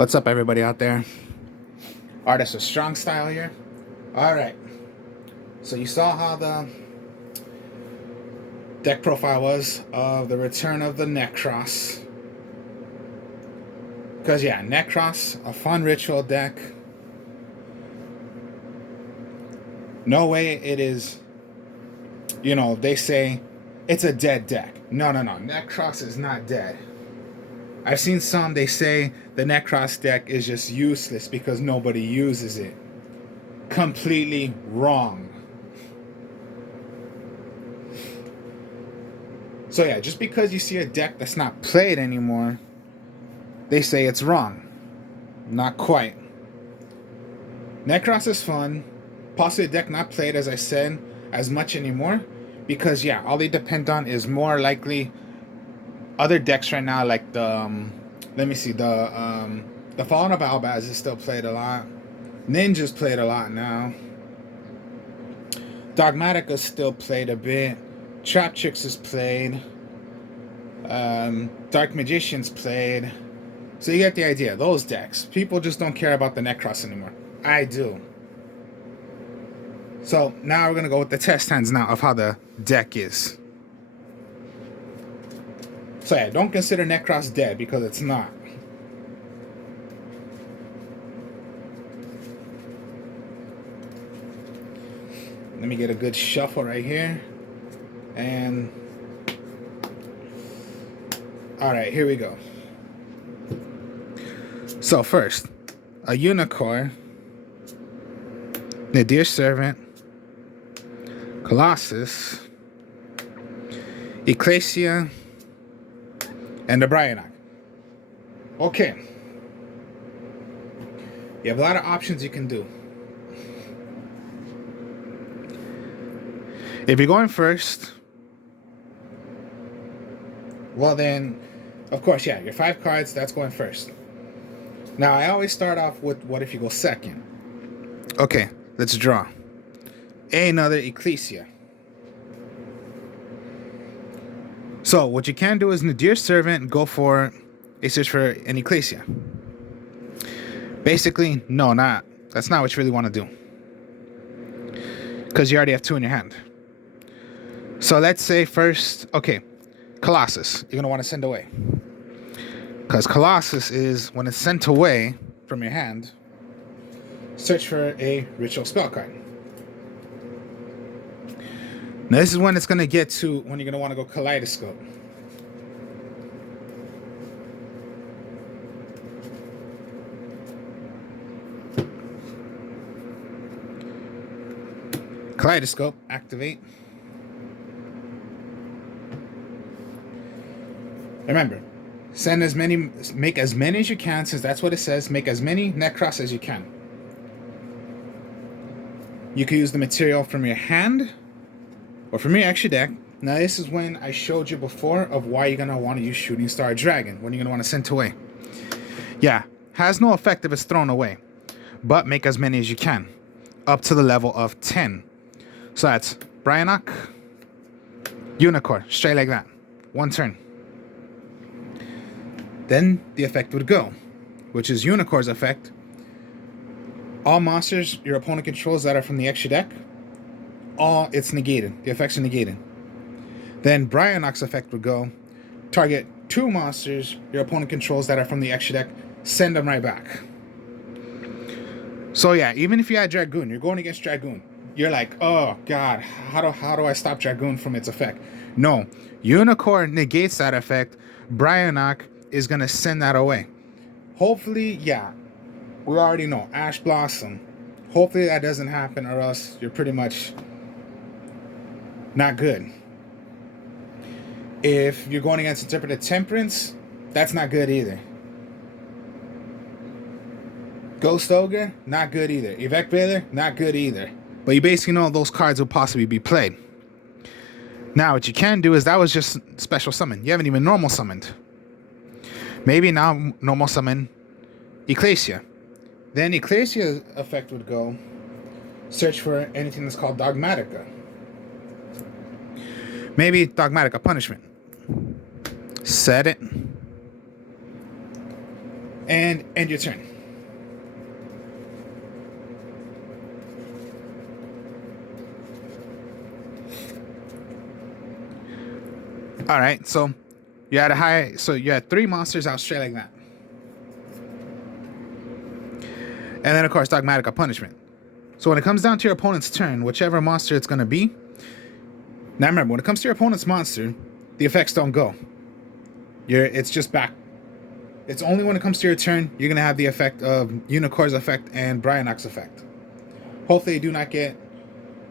What's up, everybody out there? Artist with Strong Style here. All right. So you saw how the deck profile was of the return of the Nekroz. Because, yeah, Nekroz, a fun ritual deck. No way it is, they say it's a dead deck. No. Nekroz is not dead. I've seen some, they say the Nekroz deck is just useless because nobody uses it. Completely wrong. So yeah, just because you see a deck that's not played anymore, they say it's wrong. Not quite. Nekroz is fun. Possibly a deck not played, as I said, as much anymore. Because yeah, all they depend on is more likely other decks right now, like the the Fallen of Albaz is still played a lot. Ninja's played a lot now. Dogmatica's still played a bit. Trap Chicks is played. Dark Magician's played. So you get the idea. Those decks. People just don't care about the Nekroz anymore. I do. So now we're going to go with the test hands now of how the deck is. So yeah, don't consider Nekroz dead because it's not. Let me get a good shuffle right here. And alright, here we go. So first, a Unicorn, Nadir Servant, Colossus, Ecclesia, and the Bryonoc. Okay. You have a lot of options you can do. If you're going first, well then, of course, yeah, your 5 cards, that's going first. Now, I always start off with what if you go second? Okay, let's draw. Another Ecclesia. So, what you can do is Nadir Servant, go for a search for an Ecclesia. Basically, no, that's not what you really want to do. Because you already have 2 in your hand. So let's say first, okay, Colossus, you're going to want to send away. Because Colossus is, when it's sent away from your hand, search for a ritual spell card. Now this is when it's going to get to, when you're going to want to go Kaleidoscope. Kaleidoscope, activate. Remember, make as many as you can, since that's what it says. Make as many Nekroz as you can. You can use the material from your hand or from your extra deck. Now this is when I showed you before of why you're going to want to use Shooting Star Dragon, when you're going to want to send away. Yeah, has no effect if it's thrown away, but make as many as you can, up to the level of 10. So that's Bryonoc, Unicorn, straight like that. 1 turn. Then the effect would go, which is Unicorn's effect. All monsters your opponent controls that are from the extra deck, it's negated. The effects are negated. Then Bryonoc's effect would go. Target 2 monsters your opponent controls that are from the extra deck, send them right back. So yeah, even if you had Dragoon, you're going against Dragoon. You're like, oh god, how do I stop Dragoon from its effect? No, Unicorn negates that effect. Bryonoc is going to send that away. Hopefully, yeah, we already know, Ash Blossom. Hopefully that doesn't happen, or else you're pretty much not good. If you're going against Interpreted Temperance, that's not good either. Ghost Ogre, not good either. Evac Baylor, not good either. But you basically know those cards will possibly be played. Now, what you can do is, that was just special summon. You haven't even normal summoned. Maybe now normal summon Ecclesia. Then Ecclesia's effect would go, search for anything that's called Dogmatica. Maybe Dogmatica Punishment. Set it. and end your turn. All right, so you had a high, so you had 3 monsters out straight like that. And then, of course, Dogmatic of Punishment. So when it comes down to your opponent's turn, whichever monster it's going to be. Now remember, when it comes to your opponent's monster, the effects don't go. It's just back. It's only when it comes to your turn, you're going to have the effect of Unicor's effect and Bryanok's effect. Hopefully they do not get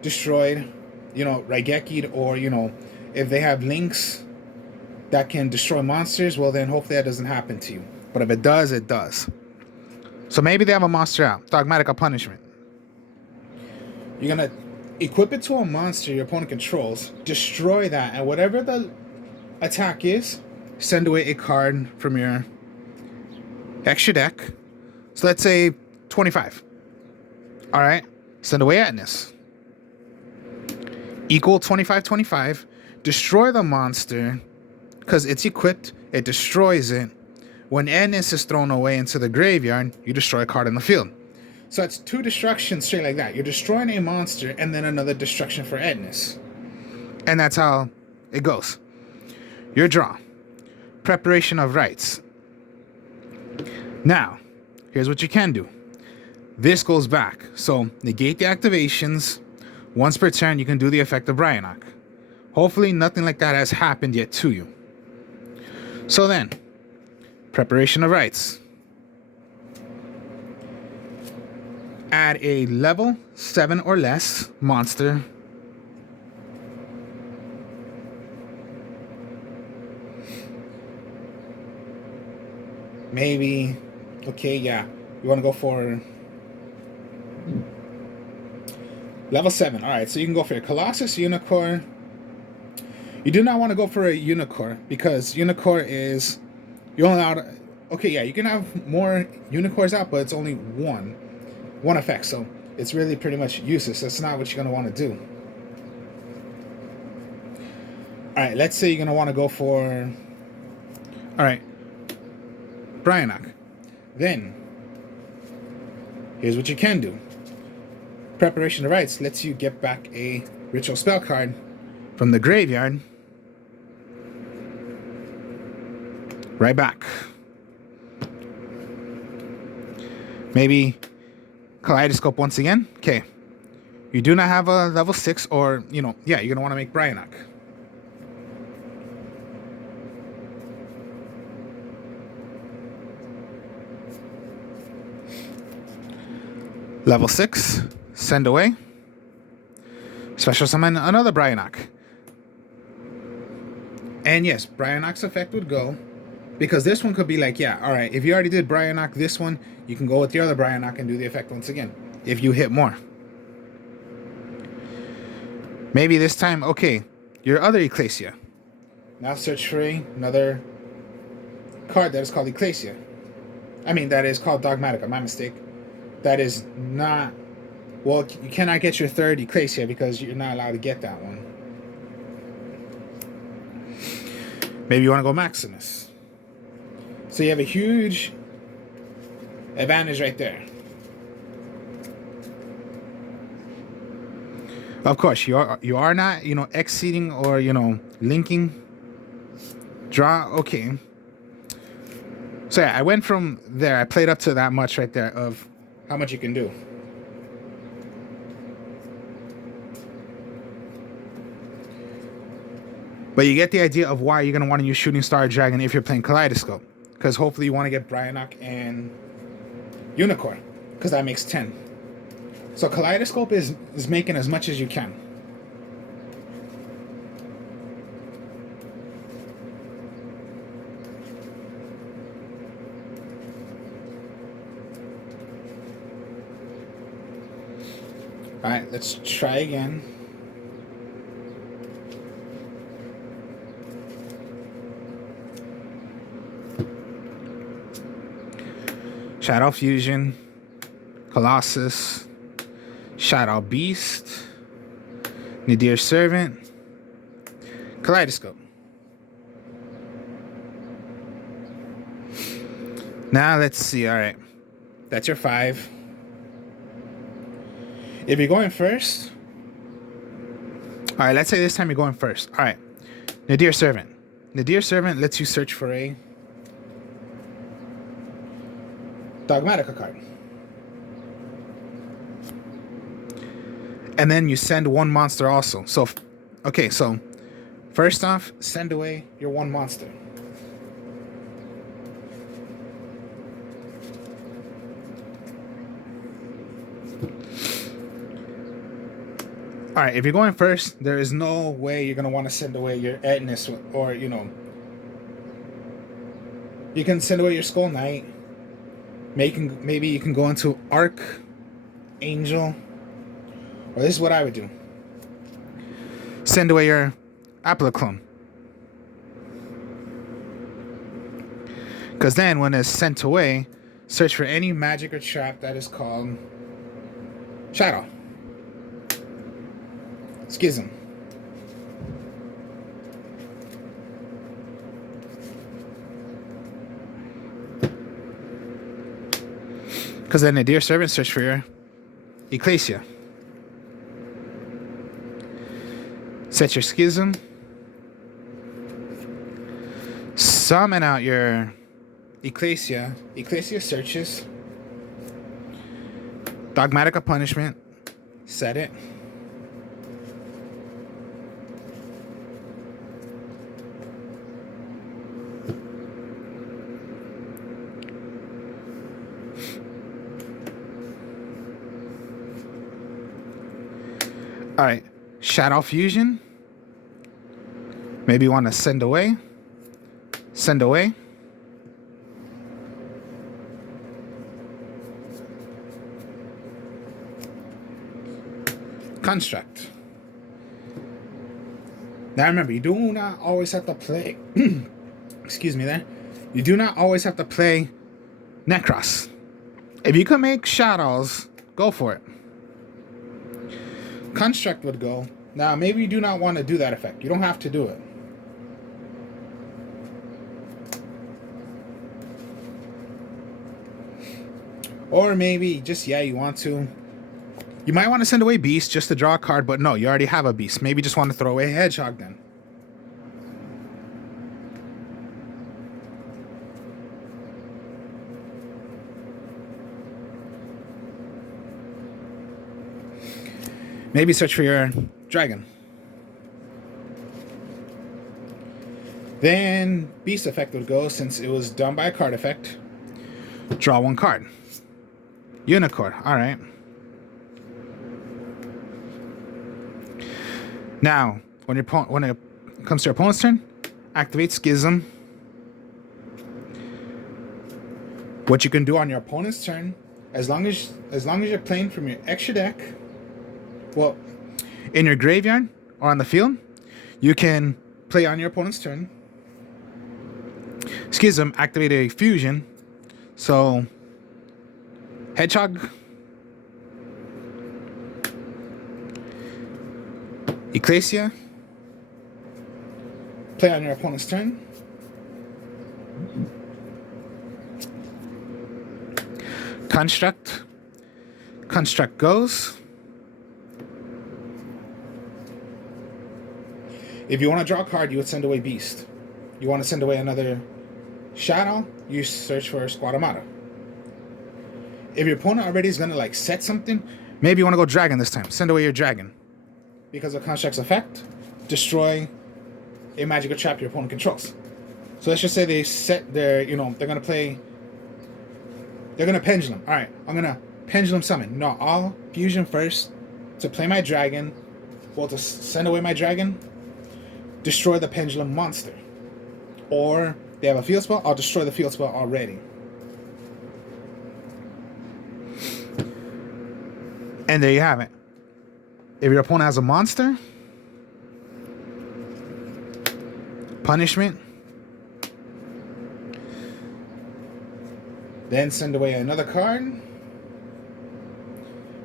destroyed, Raigeki'd, or, if they have links that can destroy monsters, well then hopefully that doesn't happen to you. But if it does, it does. So maybe they have a monster out, Dogmatic of Punishment. You're going to equip it to a monster your opponent controls, destroy that, and whatever the attack is, send away a card from your extra deck. So let's say 25. All right, send away Atlas. Equal 25-25. Destroy the monster because it's equipped. It destroys it. When Atlas is thrown away into the graveyard, you destroy a card in the field. So it's 2 destructions straight like that. You're destroying a monster and then another destruction for Atlas. And that's how it goes. Your draw. Preparation of Rites. Now, here's what you can do. This goes back. So negate the activations. Once per turn, you can do the effect of Bryanok. Hopefully nothing like that has happened yet to you. So then, Preparation of Rites. Add a level 7 or less monster. Maybe, okay, yeah. You want to go for level 7. All right, so you can go for a Colossus, Unicorn. You do not want to go for a Unicorn because Unicorn is, you're only allowed, okay, yeah, you can have more Unicorns out, but it's only one effect, so it's really pretty much useless. That's not what you're going to want to do. Alright, let's say you're going to want to go for, alright, Bryanok. Then, here's what you can do. Preparation of Rites lets you get back a ritual spell card from the graveyard. Right back. Maybe Kaleidoscope once again. Okay. You do not have a level 6 or, yeah, you're going to want to make Bryanok. Level 6. Send away. Special summon another Bryanok. And yes, Bryanok's effect would go. Because this one could be like, yeah, all right, if you already did Bryanok this one, you can go with the other Bryanok and do the effect once again, if you hit more. Maybe this time, okay, your other Ecclesia. Now search for another card that is called Ecclesia. I mean, that is called Dogmatica, my mistake. That is not, well, you cannot get your third Ecclesia because you're not allowed to get that one. Maybe you want to go Maximus. So you have a huge advantage right there. Of course, you are not, exceeding or, linking. Draw, okay. So yeah, I went from there. I played up to that much right there of how much you can do. But you get the idea of why you're going to want to use Shooting Star Dragon if you're playing Kaleidoscope. Because hopefully you want to get Bryanok and Unicorn. Because that makes 10. So Kaleidoscope is making as much as you can. Alright, let's try again. Shadow Fusion, Colossus, Shadow Beast, Nadir Servant, Kaleidoscope. Now let's see. All right, that's your 5. If you're going first, all right. Let's say this time you're going first. All right, Nadir Servant. Nadir Servant lets you search for a Dogmatica card, and then you send one monster also. So, okay, so first off, send away your one monster. All right, if you're going first, there is no way you're going to want to send away your Etnis or, you know, you can send away your Skull Knight. Maybe you can go into Archangel. Or this is what I would do. Send away your Apoloclone. Because then when it's sent away, search for any magic or trap that is called Shadow. Schism. Because then a Dear Servant search for your Ecclesia. Set your Schism. Summon out your Ecclesia. Ecclesia searches. Dogmatica Punishment. Set it. All right, Shadow Fusion. Maybe you want to send away. Send away. Construct. Now remember, you do not always have to play. Excuse me there. You do not always have to play Nekroz. If you can make shadows, go for it. Construct would go. Now, maybe you do not want to do that effect. You don't have to do it. Or maybe just, yeah, you want to. You might want to send away Beast just to draw a card, but no, you already have a Beast. Maybe just want to throw away Hedgehog then. Maybe search for your dragon. Then Beast effect would go, since it was done by a card effect. Draw one card. Unicorn. Alright. Now, when it comes to your opponent's turn, activate Schism. What you can do on your opponent's turn, as long as you're playing from your extra deck, well, in your graveyard or on the field, you can play on your opponent's turn. Schism, activate a fusion. So, Hedgehog, Ecclesia, play on your opponent's turn. Construct. Construct goes. If you want to draw a card, you would send away Beast. You want to send away another Shadow, you search for Squadamata. If your opponent already is going to like set something, maybe you want to go Dragon this time. Send away your Dragon. Because of Construct's effect, destroy a magical trap your opponent controls. So let's just say they set their, they're going to play, they're going to Pendulum. All right, I'm going to Pendulum Summon. No, I'll Fusion first to play my Dragon. Well, to send away my Dragon, destroy the Pendulum monster. Or they have a field spell, I'll destroy the field spell already. And there you have it. If your opponent has a monster, punishment, then send away another card.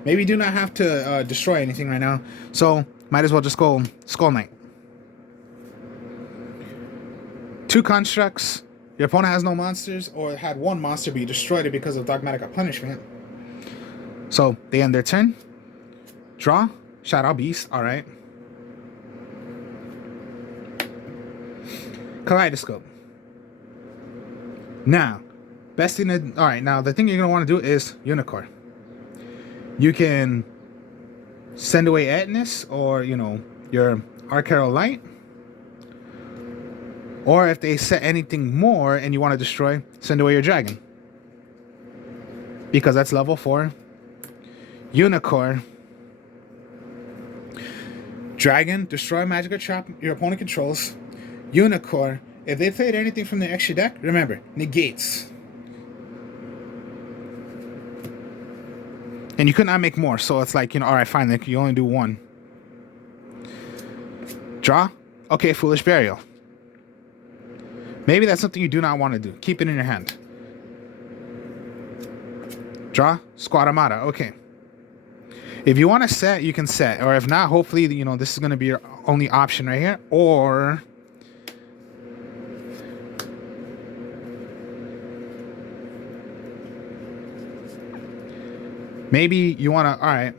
Maybe you do not have to destroy anything right now, so might as well just go Skull Knight. 2 constructs, Your opponent has no monsters or had one monster, but you destroyed it because of Dogmatic Punishment. So they end their turn. Draw. Shadow Beast. All right. Kaleidoscope. Now, best thing to... All right, now the thing you're going to want to do is Unicorn. You can send away Etnus or, you know, your Arcaro Light. Or if they set anything more and you want to destroy, send away your Dragon. Because that's level 4. Unicorn. Dragon, destroy magic or trap your opponent controls. Unicorn, if they played anything from the extra deck, remember, negates. And you could not make more, so it's like, you know, alright, fine, like you only do one. Draw. Okay, Foolish Burial. Maybe that's something you do not want to do. Keep it in your hand. Draw. Squadamata. Okay. If you want to set, you can set. Or if not, hopefully, you know, this is going to be your only option right here. Or... maybe you want to... Alright.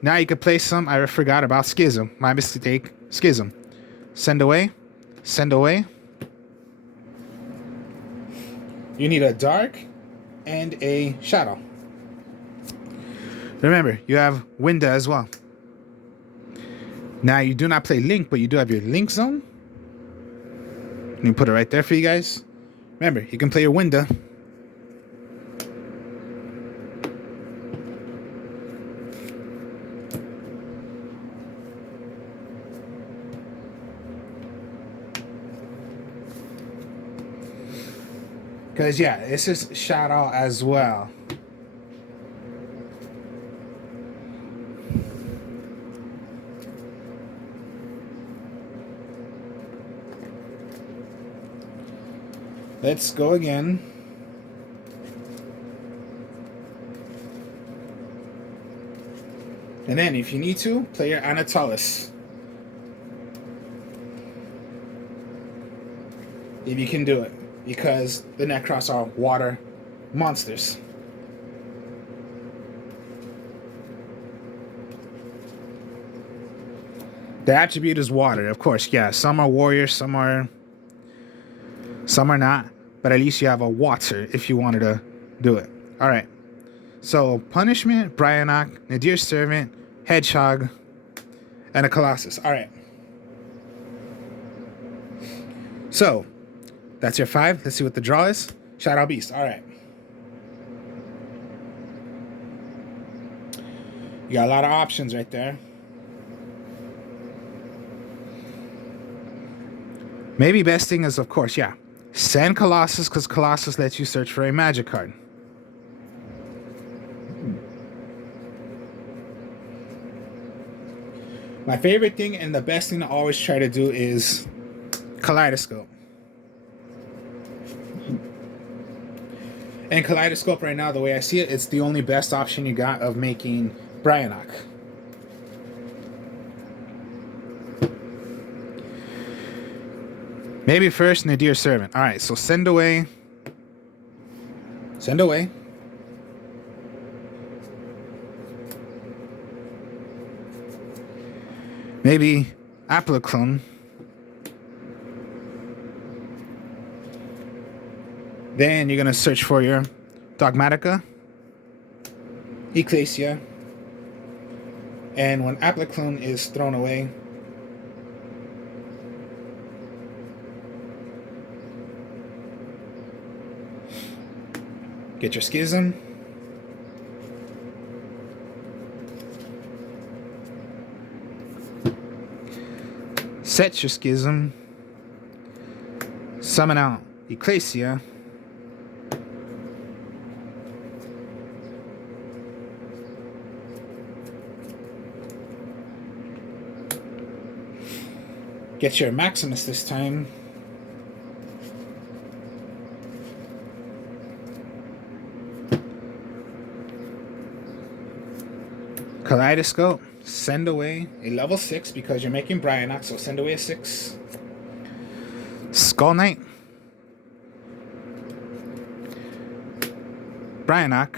Now you could play some... I forgot about Schism. My mistake. Schism. Send away. Send away. You need a Dark and a Shadow. Remember, you have Winda as well. Now, you do not play Link, but you do have your Link Zone. Let me put it right there for you guys. Remember, you can play your Winda. Because, yeah, this is Shadow as well. Let's go again. And then, if you need to, play your Anatolis. If you can do it. Because the Nekroz are water monsters. The attribute is water, of course. Yeah, some are warriors, some are not. But at least you have a water if you wanted to do it. All right. So Punishment, Bryanok, Nadir's Servant, Hedgehog, and a Colossus. All right. So that's your 5. Let's see what the draw is. Shadow Beast. All right. You got a lot of options right there. Maybe best thing is, of course, yeah. Send Colossus, because Colossus lets you search for a magic card. My favorite thing and the best thing to always try to do is Kaleidoscope. And Kaleidoscope right now, the way I see it, it's the only best option you got of making Bryanok. Maybe first Nadir's Servant. Alright, so send away. Send away. Maybe Applaclone. Then you're going to search for your Dogmatica, Ecclesia, and when Applaclone is thrown away, get your Schism, set your Schism, summon out Ecclesia, get your Maximus this time. Kaleidoscope. Send away a level 6 because you're making Bryanok, so send away a 6. Skull Knight. Bryanok.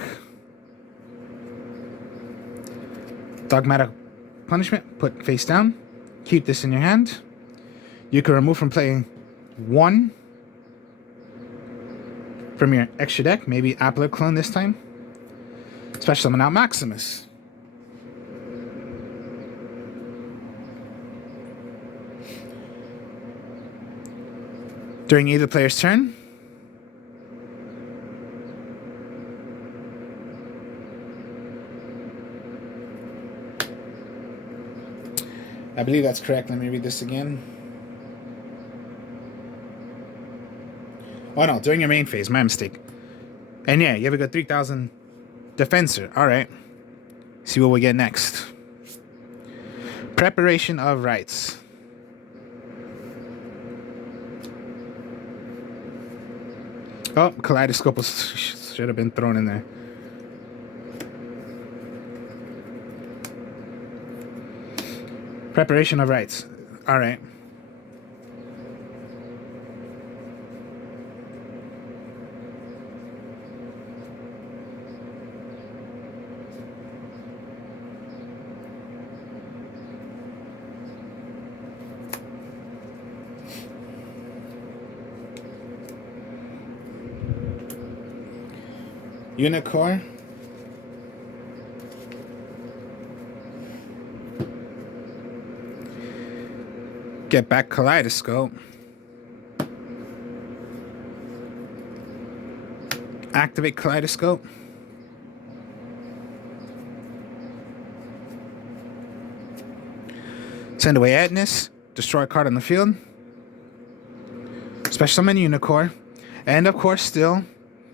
Dogmatic Punishment. Put face down. Keep this in your hand. You can remove from play 1 from your extra deck. Maybe Appler Clone this time. Special summon out Maximus. During either player's turn, I believe that's correct. Let me read this again. Oh no, during your main phase, my mistake. And yeah, you have a good 3,000 Defensor. Alright. See what we get next. Preparation of Rites. Oh, Kaleidoscope should have been thrown in there. Preparation of Rites. Alright. Unicorn. Get back Kaleidoscope. Activate Kaleidoscope. Send away Atlas. Destroy a card on the field. Special summon Unicorn. And of course, still,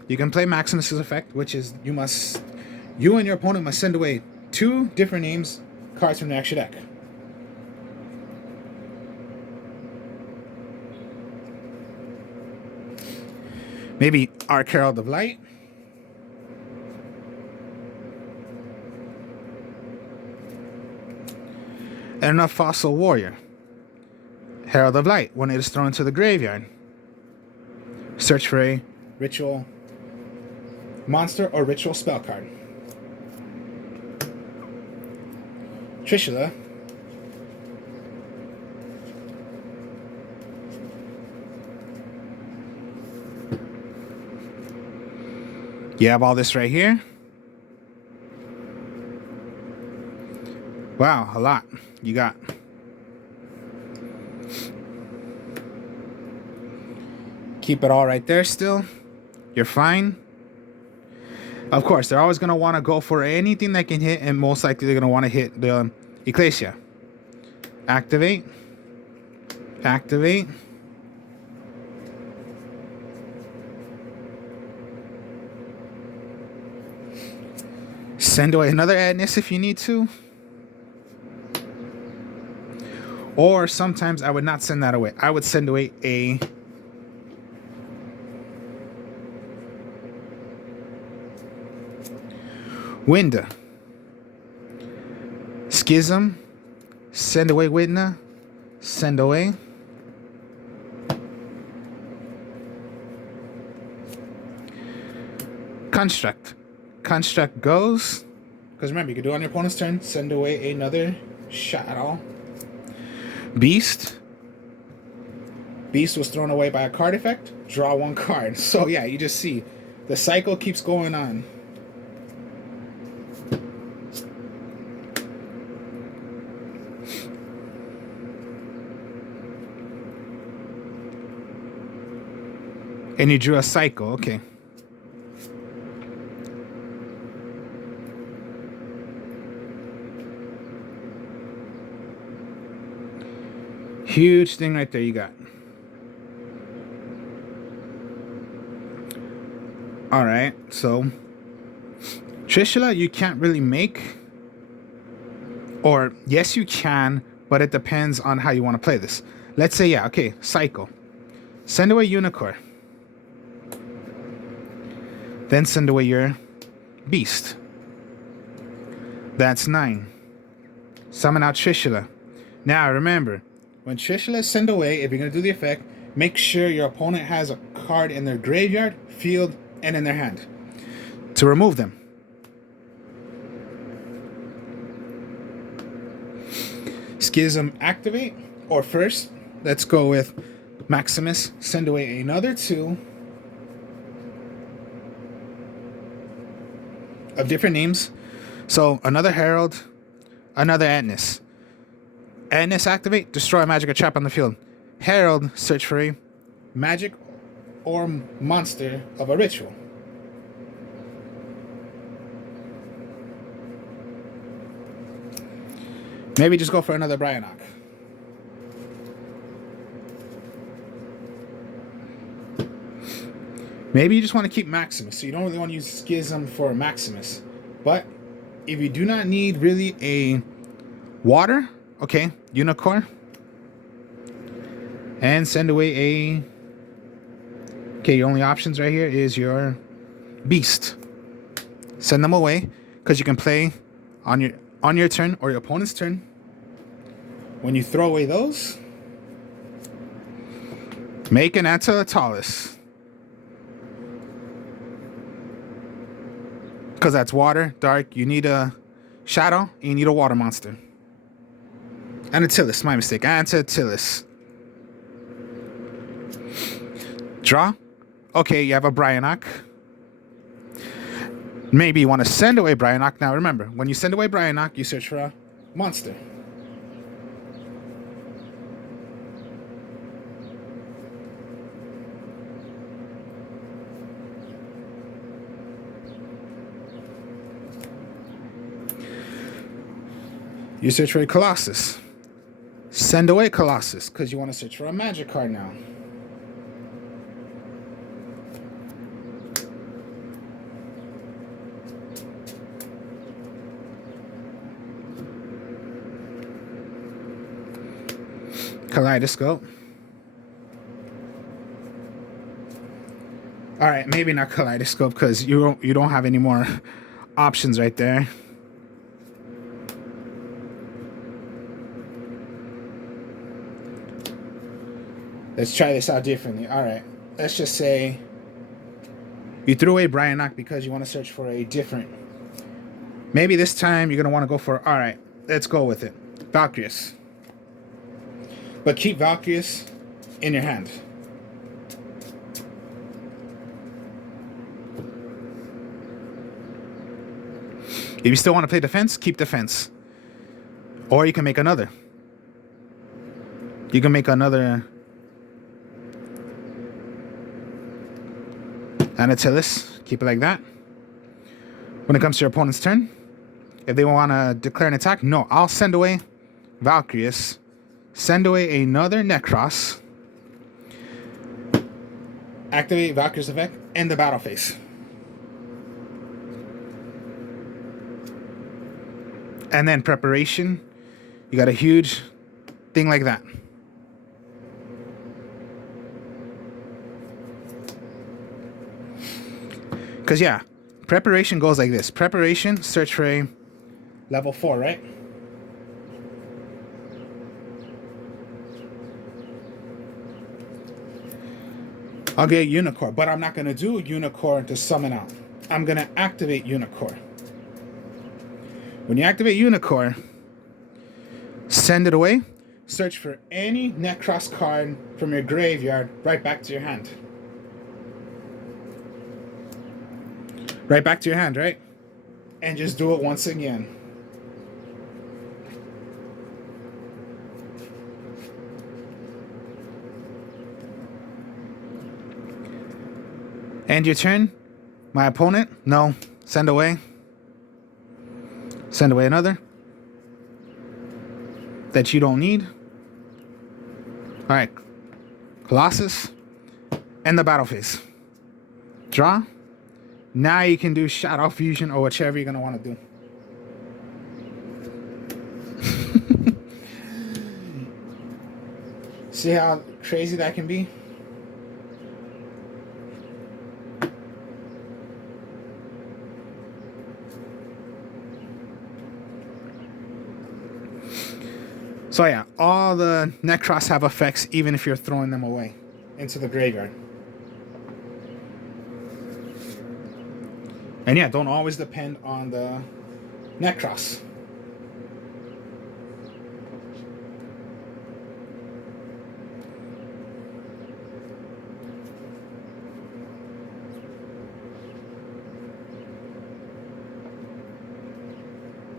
you can play Maximus's effect, which is you and your opponent must send away 2 different names cards from the extra deck. Maybe Arc Herald of Light. And a Fossil Warrior. Herald of Light. When it is thrown into the graveyard, search for a ritual monster or ritual spell card. Trishula. You have all this right here. Wow, a lot you got. Keep it all right there still. You're fine. Of course, they're always going to want to go for anything that can hit, and most likely they're going to want to hit the Ecclesia. Activate. Activate. Send away another Adness if you need to. Or sometimes I would not send that away. I would send away a Winda. Schism. Send away Widna. Send away. Construct. Construct goes. Because remember, you can do it on your opponent's turn. Send away another Shadow. Beast. Beast was thrown away by a card effect. Draw 1 card. So yeah, you just see the cycle keeps going on. And you drew a cycle. Okay. Huge thing right there you got. Alright, so Trishula you can't really make. Or yes you can, but it depends on how you want to play this. Let's say, yeah, okay, cycle. Send away Unicorn. Then send away your Beast. That's 9. Summon out Trishula. Now remember, when Trishula is sent away, if you're going to do the effect, make sure your opponent has a card in their graveyard, field, and in their hand. to remove them. Schism activate, or first, let's go with Maximus. Send away another 2 of different names. So another Herald, another Atnis. Atnis activate, destroy a magic or trap on the field. Herald, search for a magic or monster of a ritual. Maybe just go for another Bryanok. Maybe you just want to keep Maximus, so you don't really want to use Schism for Maximus. But if you do not need really a water, okay, Unicorn. And send away a... Okay, your only options right here is your Beast. Send them away, because you can play on your turn or your opponent's turn. When you throw away those, make an Attalus. Because that's water, dark. You need a shadow, and you need a water monster. Attalus, my mistake. Attalus. Draw. Okay, you have a Bryanok. Maybe you want to send away Bryanok. Now remember, when you send away Bryanok, you search for a monster. You search for a Colossus. Send away Colossus, because you want to search for a magic card now. Kaleidoscope. All right, maybe not Kaleidoscope, because you don't have any more options right there. Let's try this out differently. All right, let's just say you threw away Bryanok because you want to search for a different. Maybe this time you're gonna want to go for. All right, let's go with it. Valkyries. But keep Valkyries in your hand. If you still want to play defense, keep defense. Or you can make another. You can make another Attalus. Keep it like that. When it comes to your opponent's turn, if they want to declare an attack, no, I'll send away Valkyries. Send away another Nekroz. Activate Valkyrie's effect. End the battle phase. And then preparation. You got a huge thing like that. Because, yeah, preparation goes like this. Preparation, search for a level 4, right? I'll get Unicorn, but I'm not going to do Unicorn to summon out. I'm going to activate Unicorn. When you activate Unicorn, send it away. Search for any Nekroz card from your graveyard right back to your hand. Right back to your hand, right? And just do it once again. End your turn. My opponent, no. Send away. Send away another that you don't need. All right. Colossus. End the battle phase. Draw. Now you can do Shadow Fusion or whichever you're going to want to do. See how crazy that can be? So yeah, all the Nekroz have effects even if you're throwing them away into the graveyard. And yeah, don't always depend on the nekroz.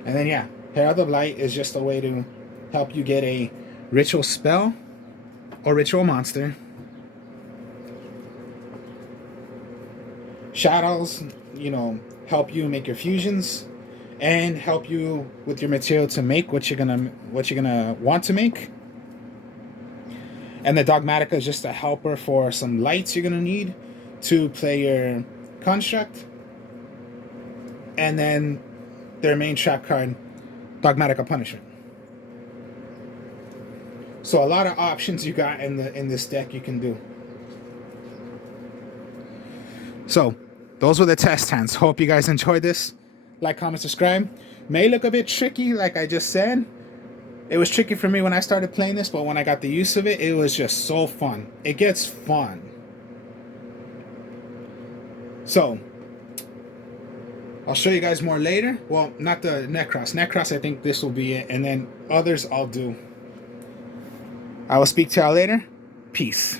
And then yeah, Herald of Light is just a way to help you get a ritual spell or ritual monster. Shadows, you know, help you make your fusions and help you with your material to make what you're gonna want to make. And the Dogmatica is just a helper for some lights you're gonna need to play your construct. And then their main trap card, Dogmatica Punishment. So a lot of options you got in this deck you can do. So those were the test hands. Hope you guys enjoyed this. Like, comment, subscribe. May look a bit tricky, like I just said. It was tricky for me when I started playing this, but when I got the use of it, it was just so fun. It gets fun. So I'll show you guys more later. Well, not the nekroz. Nekroz, I think this will be it. And then others I'll do. I will speak to y'all later. Peace.